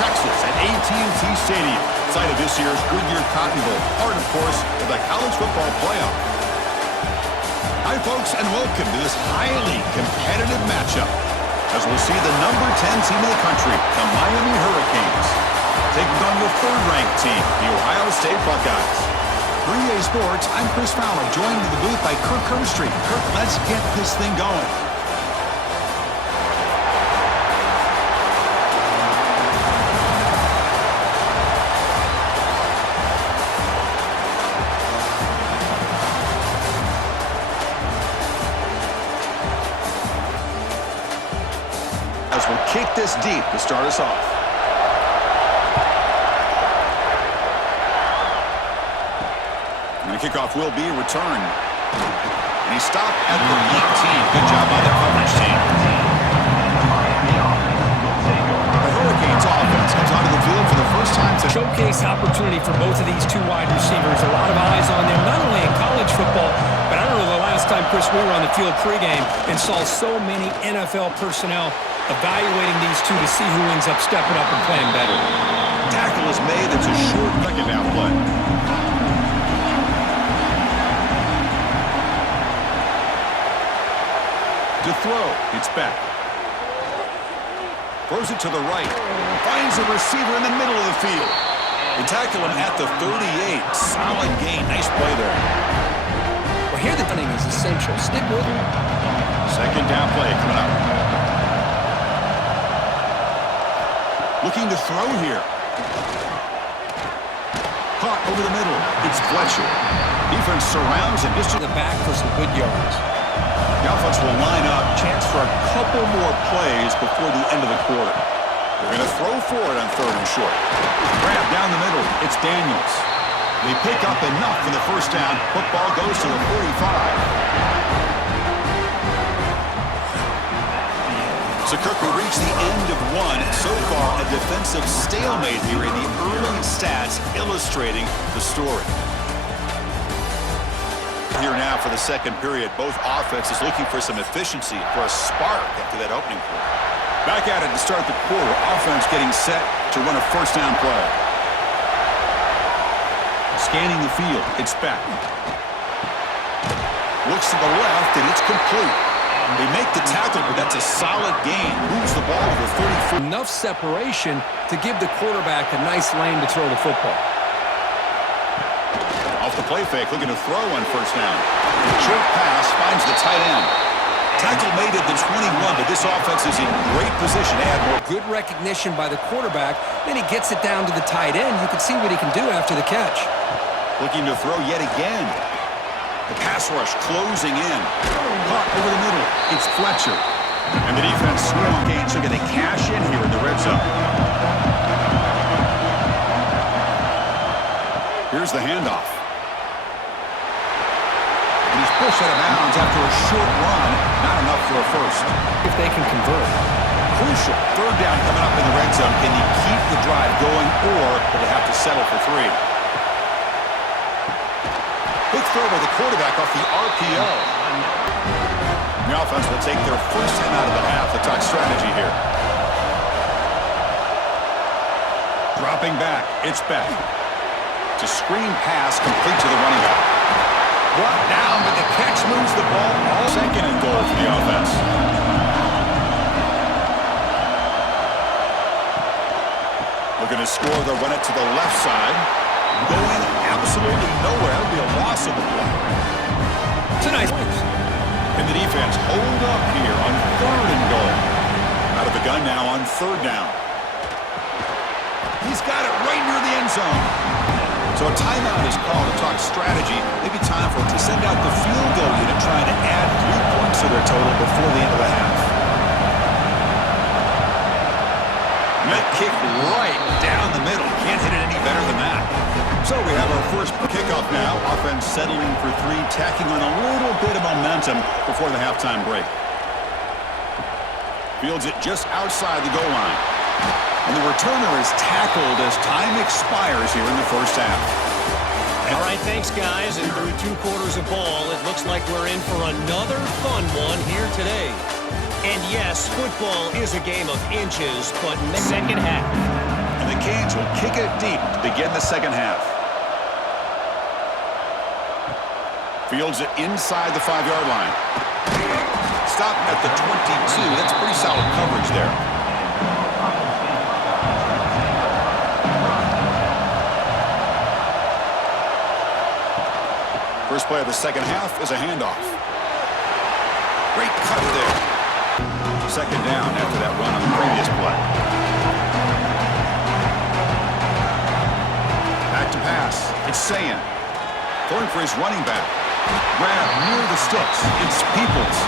Texas at AT&T Stadium, site of this year's Goodyear Cotton Bowl, part, of course, of the college football playoff. Hi, folks, and welcome to this highly competitive matchup, as we'll see the number 10 team in the country, the Miami Hurricanes, taking on the third-ranked team, the Ohio State Buckeyes. For EA Sports, I'm Chris Fowler, joined in the booth by Kirk Herbstreit. Kirk, let's get this thing going. As we'll kick this deep to start us off. And the kickoff will be a return. And he stopped at the 18. Good job by the coverage team. The Hurricanes offense comes onto the field for the first time today. Showcase opportunity for both of these two wide receivers. A lot of eyes on them, not only in college football, but I don't know the last time, Chris, we were on the field pregame and saw so many NFL personnel evaluating these two to see who ends up stepping up and playing better. Tackle is made. It's a short second down play. To throw, it's back. Throws it to the right. Finds a receiver in the middle of the field. They tackle him at the 38. Solid gain. Nice play there. Well, here the running is essential. Stick with it. Second down play coming up. Looking to throw here. Caught over the middle. It's Fletcher. Defense surrounds him. Just to the back for some good yards. The offense will line up. Chance for a couple more plays before the end of the quarter. They're going to throw for it on third and short. Grab down the middle. It's Daniels. They pick up enough for the first down. Football goes to the 45. So, Kirk, we reach the end of one. So far, a defensive stalemate here in the early stats illustrating the story. Here now for the second period. Both offenses looking for some efficiency, for a spark after that opening quarter. Back at it to start the quarter. Offense getting set to run a first down play. Scanning the field. It's back. Looks to the left, and it's complete. They make the tackle, but that's a solid gain. Moves the ball over 34. Enough separation to give the quarterback a nice lane to throw the football. Off the play fake, looking to throw on first down. Short pass finds the tight end. Tackle made at the 21, but this offense is in great position to add more. Good recognition by the quarterback. Then he gets it down to the tight end. You can see what he can do after the catch. Looking to throw yet again. The pass rush closing in. Caught over the middle. It's Fletcher. And the defense strong gain, so going to cash in here in the red zone. Here's the handoff. And he's pushed out of bounds after a short run. Not enough for a first. If they can convert. Crucial. Third down coming up in the red zone. Can he keep the drive going, or will they have to settle for three? Quick throw by the quarterback off the RPO. The offense will take their first time out of the half. The talk strategy here. Dropping back. It's back. It's a screen pass complete to the running back. Brought down, but the catch moves the ball. All second and goal for the offense. Looking to score. They'll run it to the left side. Going absolutely nowhere. That would be a loss of the play. It's a nice place. And the defense hold up here on third and goal. Out of the gun now on third down. He's got it right near the end zone. So a timeout is called to talk strategy. Maybe time for it to send out the field goal unit, trying to add 3 points to their total before the end of the half. That kick right down the middle. Can't hit it any better than that. So we have our first kickoff now. Offense settling for 3, tacking on a little bit of momentum before the halftime break. Fields it just outside the goal line. And the returner is tackled as time expires here in the first half. All right, thanks, guys. And through 2 quarters of ball, it looks like we're in for another fun one here today. And yes, football is a game of inches, but second half. Canes will kick it deep to begin the second half. Fields it inside the 5-yard line. Stop at the 22. That's pretty solid coverage there. First play of the second half is a handoff. Great cut there. Second down after that run on the previous play. Back to pass. It's Sayan. Throwing for his running back. Grab near the sticks. It's Peoples.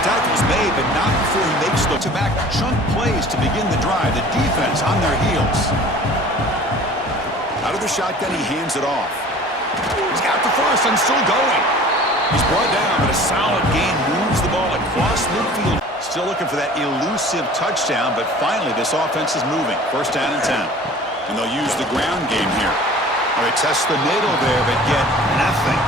Tackles made, but not before he makes the back chunk plays to begin the drive. The defense on their heels. Out of the shotgun, he hands it off. He's got the first and still going. He's brought down, but a solid gain moves the ball across midfield. Still looking for that elusive touchdown, but finally this offense is moving. First down and 10. And they'll use the ground game here. They test the middle there, but get nothing.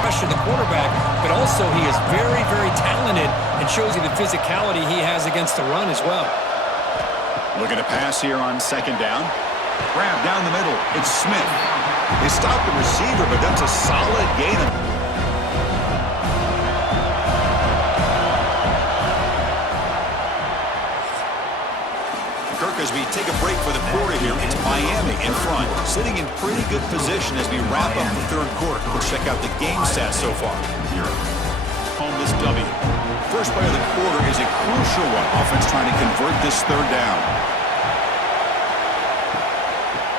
Pressure the quarterback, but also he is very, very talented and shows you the physicality he has against the run as well. Looking to pass here on second down. Grab down the middle. It's Smith. They stop the receiver, but that's a solid gain. Kirk, as we take a break for the quarter here, it's Miami in front, sitting in pretty good position as we wrap up the third quarter. We'll check out the game stats so far. Here, home this W. First play of the quarter is a crucial one. Offense trying to convert this third down.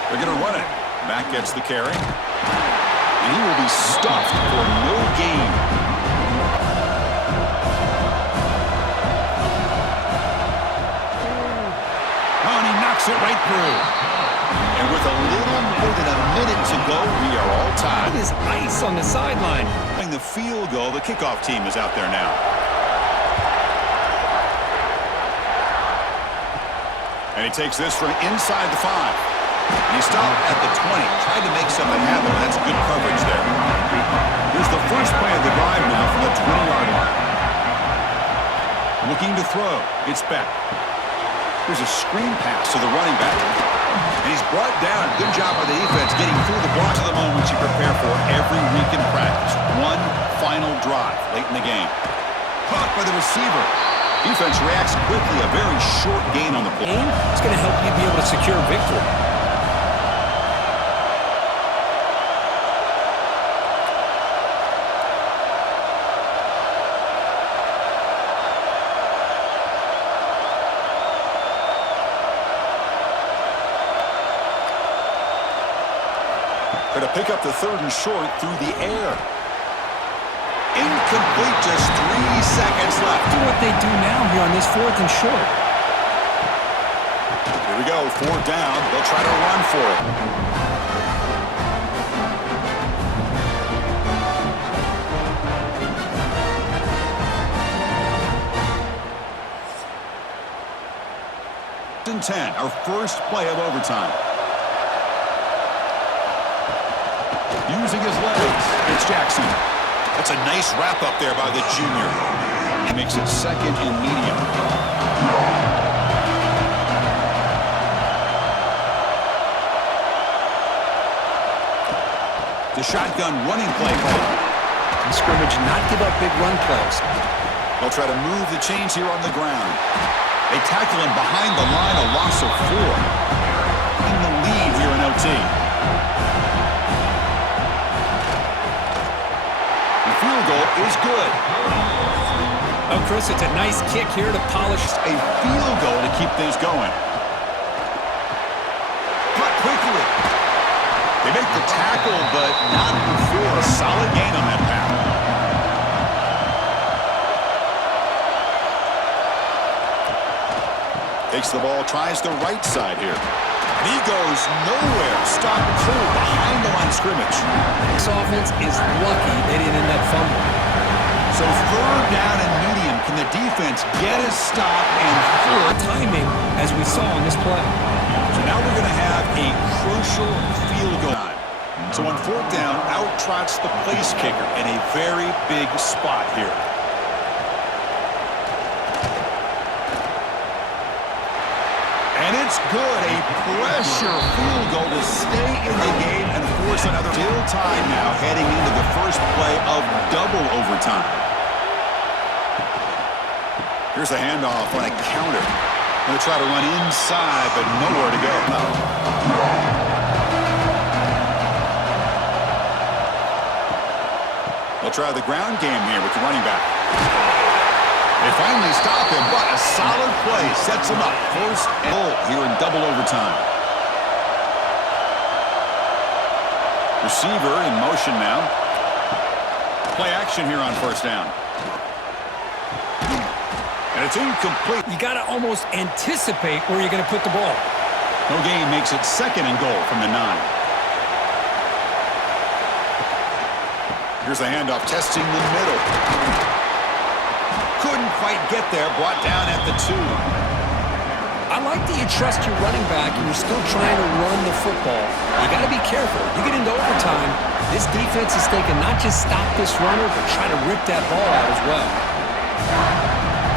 They're going to run it. Back gets the carry. And he will be stuffed for no gain. Oh, and he knocks it right through. And with a little more than a minute to go, we are all tied. It is ice on the sideline. The field goal, the kickoff team is out there now. And he takes this from inside the 5. And he stopped at the 20. Tried to make something happen, but that's good coverage there. Here's the first play of the drive now from the 20-yard line. Looking to throw. It's back. Here's a screen pass to the running back. And he's brought down. Good job by the defense getting through the blocks of the moments you prepare for every week in practice. One final drive late in the game. Caught by the receiver. Defense reacts quickly. A very short gain on the play. It's going to help you be able to secure victory. Going to pick up the third and short through the air. Incomplete, just 3 seconds left. Do what they do now here on this fourth and short. Here we go, fourth down. They'll try to run for it. And 10, our first play of overtime. Using his legs, it's Jackson. That's a nice wrap up there by the junior. He makes it second and medium. The shotgun running play call. Scrimmage, not give up big run plays. They'll try to move the chains here on the ground. They tackle him behind the line, a loss of 4. In the lead here in OT. Field goal is good. Oh, Chris, it's a nice kick here to polish. A field goal to keep things going. Cut quickly. They make the tackle, but not before a solid gain on that pass. Takes the ball, tries the right side here. And he goes nowhere. Stopped cold behind the line of scrimmage. This offense is lucky they didn't end up fumbling. So third down and medium. Can the defense get a stop and Poor timing, as we saw on this play. So now we're going to have a crucial field goal time. So on fourth down, out trots the place kicker in a very big spot here. And it's good. A pressure field goal to stay in the game and force another. Still tied now, heading into the first play of double overtime. Here's a handoff on a counter. Going to try to run inside, but nowhere to go. They'll try the ground game here with the running back. They finally stop him, but a solid play sets him up. First and goal here in double overtime. Receiver in motion now. Play action here on first down. And it's incomplete. You got to almost anticipate where you're going to put the ball. No gain makes it second and goal from the 9. Here's a handoff, testing the middle. Couldn't quite get there, brought down at the 2. I like that you trust your running back and you're still trying to run the football. You got to be careful. You get into overtime, this defense is thinking not just stop this runner, but try to rip that ball out as well.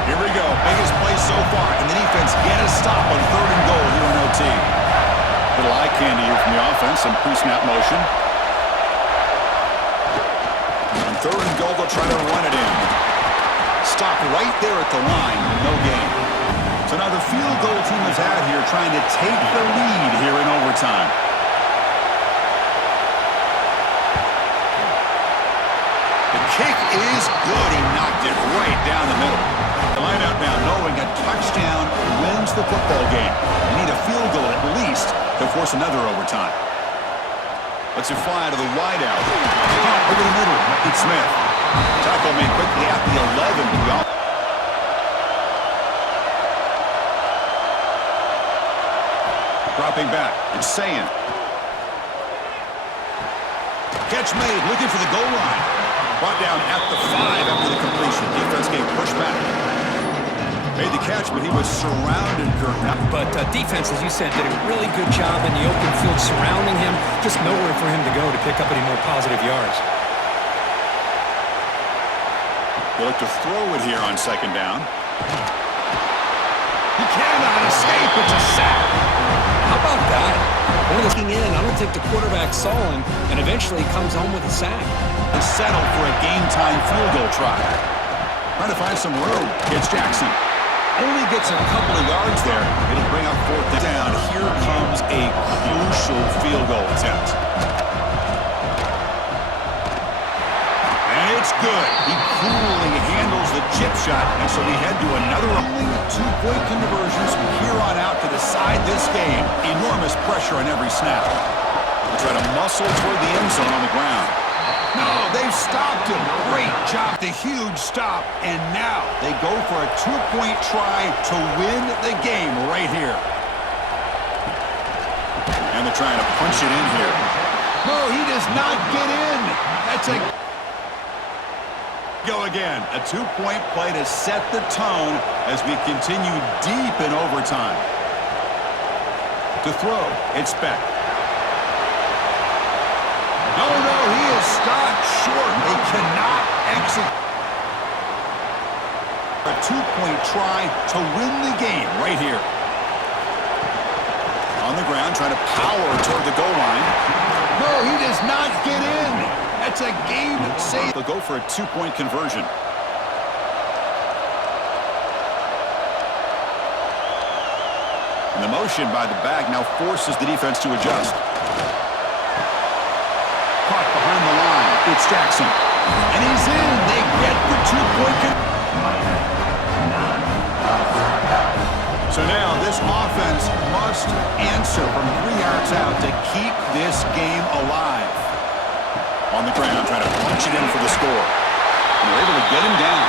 Here we go, biggest play so far, and the defense get a stop on third and goal here in OT. Little eye candy here from the offense, some pre-snap motion. On third and goal, they'll try to run it in. Stop right there at the line, no gain. So now the field goal team is out here trying to take the lead here in overtime. The kick is good. He knocked it right down the middle. The line out now knowing a touchdown wins the football game. They need a field goal at least to force another overtime. Let's it fly to the wideout. Over the middle, it's Smith. Tackle made quickly at the 11 to the off. Dropping back, it's Sayin. Catch made, looking for the goal line. Brought down at the 5 after the completion. Defense game pushed back. Made the catch, but he was surrounded, Kirk. But defense, as you said, did a really good job in the open field surrounding him. Just nowhere for him to go to pick up any more positive yards. They look to throw it here on second down. He cannot escape. It's a sack. How about that? Looking in, I don't think the quarterback saw him, and eventually he comes home with a sack. And settled for a game-time field goal try. Trying to find some room. It's Jackson. Only gets a couple of yards there. It'll bring up fourth down. Here comes a crucial field goal attempt. And it's good. He coolly handles the chip shot. And so we head to another only 2-point conversions from here on out to decide this game. Enormous pressure on every snap. We'll try to muscle toward the end zone on the ground. No, they've stopped him. Great job. The huge stop. And now they go for a 2-point try to win the game right here. And they're trying to punch it in here. No, he does not get in. That's a... Go again. A 2-point play to set the tone as we continue deep in overtime. To throw, it's Beck. No, he is stopped short. They cannot execute. A 2-point try to win the game right here. On the ground, trying to power toward the goal line. No, he does not get in. That's a game save. They'll go for a 2-point conversion. And the motion by the back now forces the defense to adjust. Caught behind the line. It's Jackson. And he's in. They get the 2-point conversion. So now this offense must answer from 3 yards out to keep this game alive. On the ground, trying to punch it in for the score. And they're able to get him down.